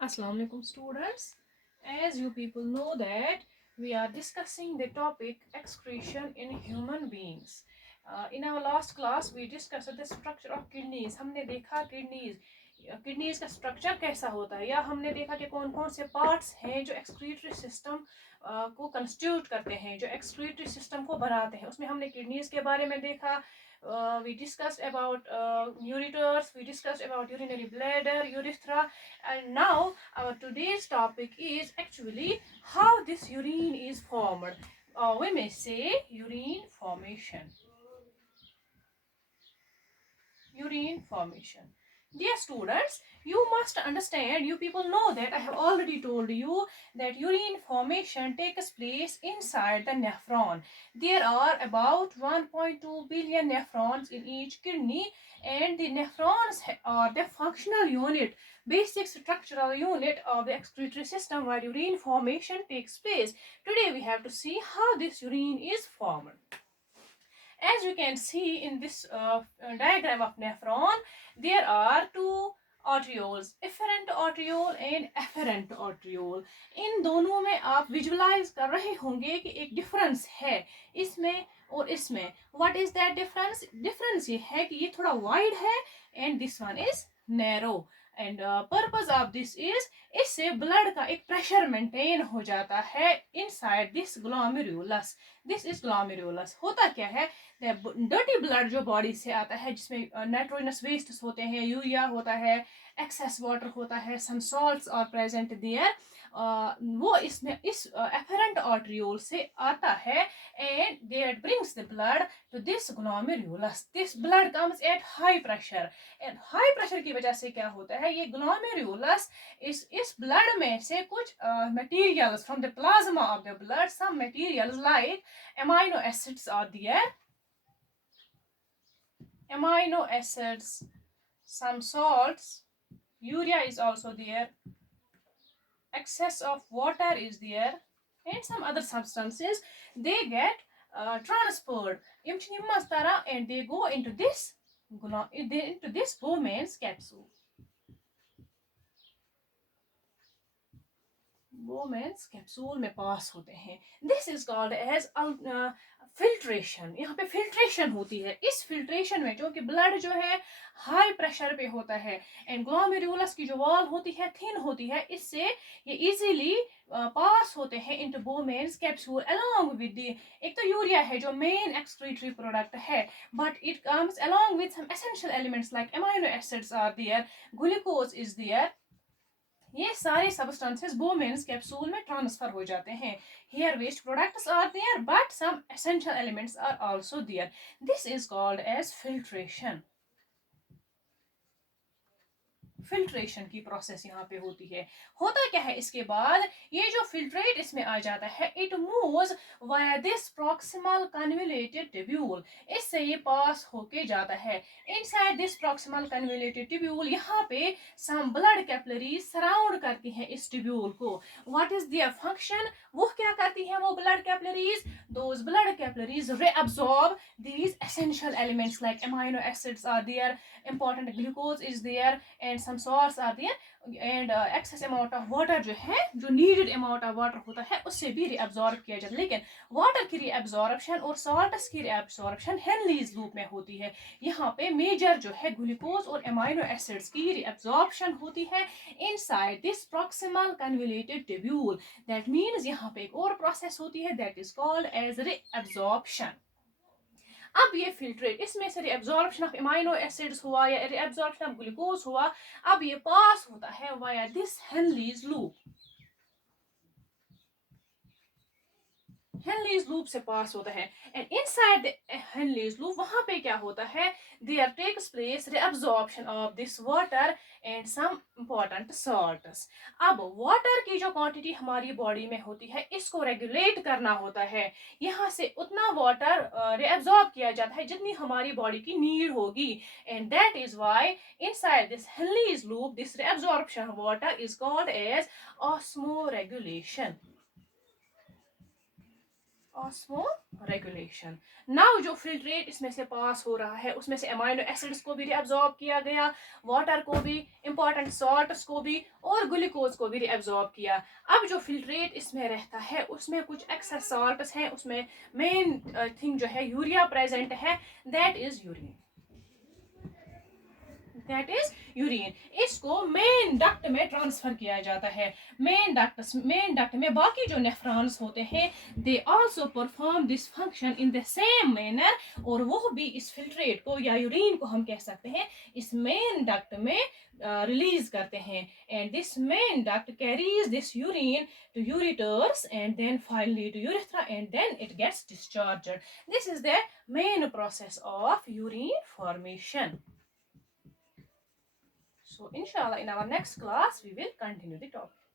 Assalamu alaikum students. As you people know that we are discussing the topic excretion in human beings. In our last class we discussed the structure of kidneys. हमने देखा kidneys का structure कैसा होता है या हमने देखा कि कौन कौन से पार्ट्स हैं जो एक्सक्रीटरी सिस्टम को कंस्टिट्यूट करते हैं जो एक्सक्रीटरी सिस्टम को बनाते हैं उसमें हमने किडनीज के बारे में देखा we discussed about ureters, we discussed about urinary bladder, urethra, and now our today's topic is actually how this urine is formed. We may say urine formation. Urine formation. Dear students, you must understand, you people know that I have already told you that urine formation takes place inside the nephron. There are about 1.2 billion nephrons in each kidney, and the nephrons are the functional unit, basic structural unit of the excretory system where urine formation takes place. Today we have to see how this urine is formed. As you can see in this diagram of nephron, there are two arterioles, efferent arteriole and afferent arteriole. इन दोनों में आप visualise कर रहे होंगे कि एक difference है इसमें और इसमें. What is that difference? Difference ये है कि ये थोड़ा वाइड है and this one is narrow. And purpose of this is इससे ब्लड का एक प्रेशर मेंटेन हो जाता है inside this glomerulus. This is glomerulus. होता क्या है, डर्टी ब्लड जो बॉडी से आता है जिसमें नाइट्रोजनस वेस्ट होते हैं, यूरिया होता है, एक्सेस वाटर होता है, some salts are present there, वो इसमें इस एफरेंट आर्टरियोल से आता है and that brings the blood to this glomerulus. This blood comes at high pressure and high pressure की वजह से क्या होता है, ये ग्लोमेरुलस इस ब्लड में से कुछ materials from the plasma of the blood, some materials like amino acids are there, amino acids, some salts, urea is also there, excess of water is there, and some other substances, they get transferred and they go into this Bowman's capsule. Bowman's capsule में पास होते हैं. This is called as filtration. यहाँ पे filtration होती है. इस filtration में जो कि ब्लड जो है हाई प्रेशर पे होता है एंड ग्लोमेरुलस की जो वॉल होती है थिन होती है, इससे ये इजीली पास होते हैं into Bowman's capsule along with the, एक तो यूरिया है जो मेन एक्सक्रीटरी प्रोडक्ट है, but it comes along with some essential elements like amino acids are there, glucose is there. ये सारे सब्सटेंसेस बोमेन्स कैप्सूल में ट्रांसफर हो जाते हैं. Here waste products are there but some essential elements are also there. This is called as filtration. Filtration की process यहाँ पे होती है. होता क्या है इसके बाद, ये जो फिल्ट्रेट इसमें आ जाता है, it moves via this proximal convoluted tubule. इससे ये पास होके जाता है. Inside this proximal convoluted tubule, यहाँ पे सम ब्लड कैपिलरीज सराउंड करती हैं इस ट्यूब्यूल को. What is their function? वो क्या करती हैं वो blood capillaries? Those blood capillaries reabsorb these essential elements like amino acids are there, important glucose is there, and some salts are there, and excess amount of water जो है, जो needed amount of water होता है, उससे भी reabsorb किया जाता है. लेकिन वाटर की reabsorption और salts की reabsorption हेनलीज लूप में होती है. यहाँ पे मेजर जो है ग्लूकोज और अमाइनो एसिड्स की reabsorption होती है inside this proximal convoluted tubule. That means यहाँ पे एक और प्रोसेस होती है that is called as reabsorption. अब ये फिल्ट्रेट, इसमें से रिएब्जॉर्प्शन ऑफ अमाइनो एसिड्स हुआ या रिएब्जॉर्प्शन ऑफ ग्लूकोज हुआ, अब ये पास होता है via this Henle's loop. Henle's loop से पास होता है and inside the Henle's loop वहां पे क्या होता है, there takes place reabsorption of this water and some important salts. अब वाटर की जो क्वांटिटी हमारी बॉडी में होती है इसको रेगुलेट करना होता है. यहाँ से उतना वाटर रिएब्जॉर्ब किया जाता है जितनी हमारी बॉडी की नीड होगी, and that is why inside this Henle's loop this reabsorption of water is called as osmoregulation. Osmo regulation. Now जो फिल्ट्रेट इसमें से पास हो रहा है उसमें से अमाइनो एसिड्स को भी रिएब्जॉर्ब किया गया, वाटर को भी, इंपॉर्टेंट सॉल्ट्स को भी और ग्लूकोज को भी रिएब्जॉर्ब किया। अब जो फिल्ट्रेट इसमें रहता है उसमें कुछ एक्सेस सॉल्ट्स हैं, उसमें मेन थिंग जो है यूरिया प्रेजेंट है, that is urine, that is urine. इसको मेन डक्ट में ट्रांसफर किया जाता है। मेन डक्ट में बाकी जो नेफ्रॉन्स होते हैं they also perform this function in the same manner, और वो भी इस फिल्ट्रेट को या यूरिन को हम कह सकते हैं इस मेन डक्ट में रिलीज करते हैं। And this main duct carries this urine to ureters and then finally to urethra and then it gets discharged. This is the main process of urine formation. So inshallah in our next class we will continue the topic.